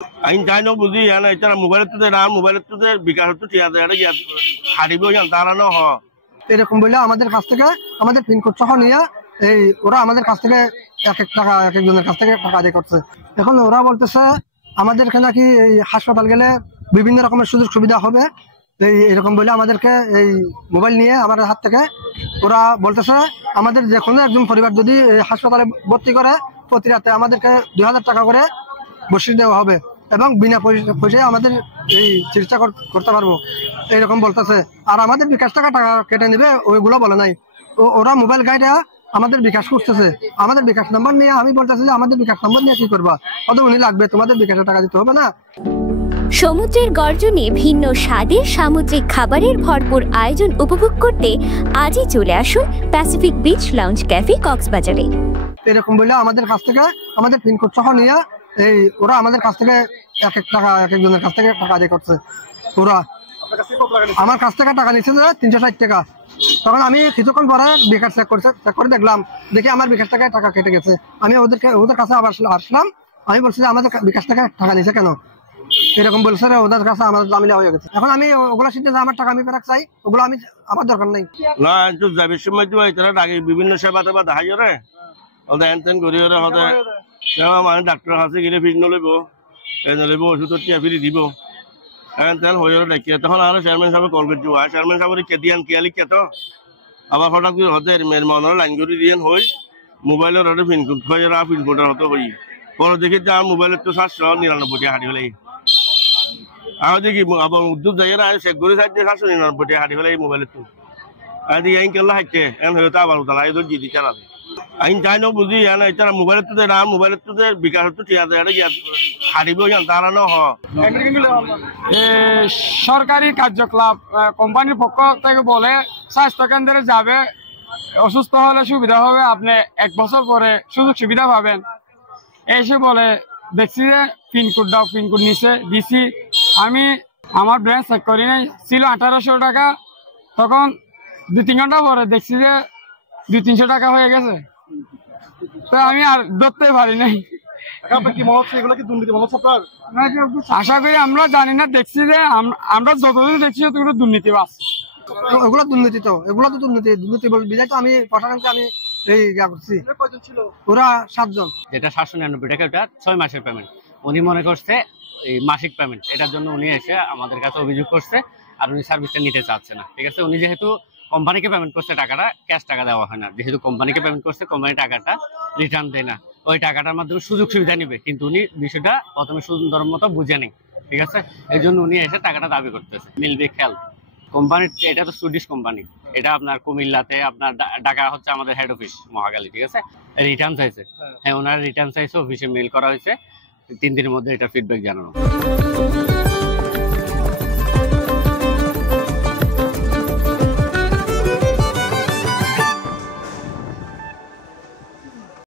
আইন যাই ন বুঝি না এটা মোবাইলের তো না মোবাইলের তো বিকাশ তো ঠিক আছে এটা হারিব তারা ন হ এরকম বলে আমাদের কাছ থেকে আমাদের পিনকোড সহ নিয়ে এই ওরা আমাদের কাছ থেকে এক এক টাকা এক একজনের কাছ থেকে টাকা আদায় করছে। এখন ওরা বলতেছে আমাদেরকে নাকি এই হাসপাতাল গেলে বিভিন্ন রকমের সুযোগ সুবিধা হবে এরকম বলে আমাদেরকে এই মোবাইল নিয়ে আমাদের হাত থেকে ওরা বলতেছে আমাদের যে কোনো একজন পরিবার যদি হাসপাতালে ভর্তি করে প্রতি রাতে আমাদেরকে 2000 টাকা করে বসিয়ে দেওয়া হবে এবং বিনা পয়সায় আমাদের এই চিকিৎসা করতে পারবো এইরকম বলতেছে। আর আমাদের বিকাশ টাকা কেটে নেবে ওইগুলো বলে নাই। ওরা মোবাইল গাইডে আমাদের বিকাশ করতেছে, আমাদের বিকাশ নাম্বার নিয়ে আমি বলতেছি যে আমাদের বিকাশ নাম্বার নিয়ে কি করবা, কত উনি লাগবে, তোমাদের বিকাশে টাকা দিতে হবে না। সমুদ্রের গর্জনে ভিন্ন স্বাদের সামুদ্রিক খাবারের ভরপুর আয়োজন উপভোগ করতে আজই চলে আসুন প্যাসিফিক বিচ লাউঞ্জ ক্যাফে কক্সবাজারে। এরকম বলে আমাদের কাছ থেকে আমাদের পিনকোড সহ নিয়ে এই ওরা আমাদের কাছ থেকে এক এক টাকা এক একজনের কাছ থেকে টাকা আদায় করছে। ওরা আমার কাছ থেকে টাকা নিচ্ছে 360 টাকা। তখন আমি কিছুক্ষণ পরে বিকাশ চেক করে দেখলাম, দেখি আমার বিকাশ থেকে টাকা কেটে গেছে। আমি ওদের কাছে আবার আসলাম, আমি বলছি যে আমাদের বিকাশ থেকে টাকা নিছে কেন, এরকম বলছে ওদের কাছে আমাদের জামিলা হয়ে গেছে। এখন আমি ওগুলো সিদ্ধ আমার টাকা আমি ফেরত চাই, ওগুলো আমি আমার দরকার নেই না। যাবির সময় বিভিন্ন সেবা টেবা দেখাই রে ওদের এন তেন করি ওরে হতে মানে ডাক্তার কাছে গেলে ফিজ নলইব নলইব ওষুধ টিয়া ফিরি দিব এন তেন হয়ে ডাকিয়ে তখন আর চেয়ারম্যান সাহেব কল করছি চেয়ারম্যান সাহেব কে দিয়ান কিয়ালি কে তো আবার হঠাৎ করে হতে মনের লাইন করে দিয়েন হই মোবাইলের হতে পিনকোড হয়ে পিনকোডের হতে হই পরে দেখি যে আমার মোবাইলের তো 799 টাকা হারি ফেলে আমি দেখি আবার উদ্যোগ যাই না চেক করে থাকছে 799 টাকা হারি ফেলে এই মোবাইলের তো আদি আইন কেলা হাইতে এন হলে তো আবার উতালা এই জিদি চালাবে আইন যাই ন বুঝি না এটা মোবাইলের তো না মোবাইলের তো বিকাশ তো ঠিক আছে এটা হারিব তারা ন হ সরকারি কার্যকলাপ কোম্পানির পক্ষ থেকে বলে স্বাস্থ্য কেন্দ্রে যাবে, অসুস্থ হলে সুবিধা হবে, আপনি 1 বছর পরে সুযোগ সুবিধা পাবেন এসে বলে। দেখছি যে পিনকোড দাও, পিনকোড নিচে দিছি, আমি আমার ব্যাংক চেক করি নাই, ছিল 1800 টাকা। তখন 2-3 ঘন্টা পরে দেখছি যে 200-300 টাকা হয়ে গেছে, তো আমি আর ধরতে পারি নাই। আশা করি আমরা জানি না, দেখছি যে আমরা যতদিন দেখছি ততগুলো দুর্নীতিবাজ, ওগুলো দুর্নীতি, তো এগুলো তো দুর্নীতি বলে বিদায় তো আমি প্রশাসনকে আমি এই করছি। ওরা 7 জন, যেটা 799 টাকা, ওটা 6 মাসের পেমেন্ট। উনি মনে করছে এই মাসিক পেমেন্ট, এটার জন্য উনি এসে আমাদের কাছে অভিযোগ করছে আর উনি সার্ভিসটা নিতে চাচ্ছে না। ঠিক আছে, উনি যেহেতু কোম্পানিকে পেমেন্ট করছে, টাকাটা ক্যাশ টাকা দেওয়া হয় না, যেহেতু কোম্পানিকে পেমেন্ট করছে কোম্পানি টাকাটা রিটার্ন দেয় না, ওই টাকাটার মাধ্যমে সুযোগ সুবিধা নিবে, কিন্তু উনি বিষয়টা প্রথমে সুন্দর মতো বুঝে নেই। ঠিক আছে, এই জন্য উনি এসে টাকাটা দাবি করতেছে। মিলবে খেল কোম্পানির, এটা তো সুইডিশ কোম্পানি, এটা আপনার কুমিল্লাতে, আপনার ঢাকা হচ্ছে আমাদের হেড অফিস মহাখালী। ঠিক আছে, রিটার্ন চাইছে, হ্যাঁ ওনার রিটার্ন চাইছে, অফিসে মেইল করা হয়েছে, 3 দিনের মধ্যে এটা ফিডব্যাক জানানো।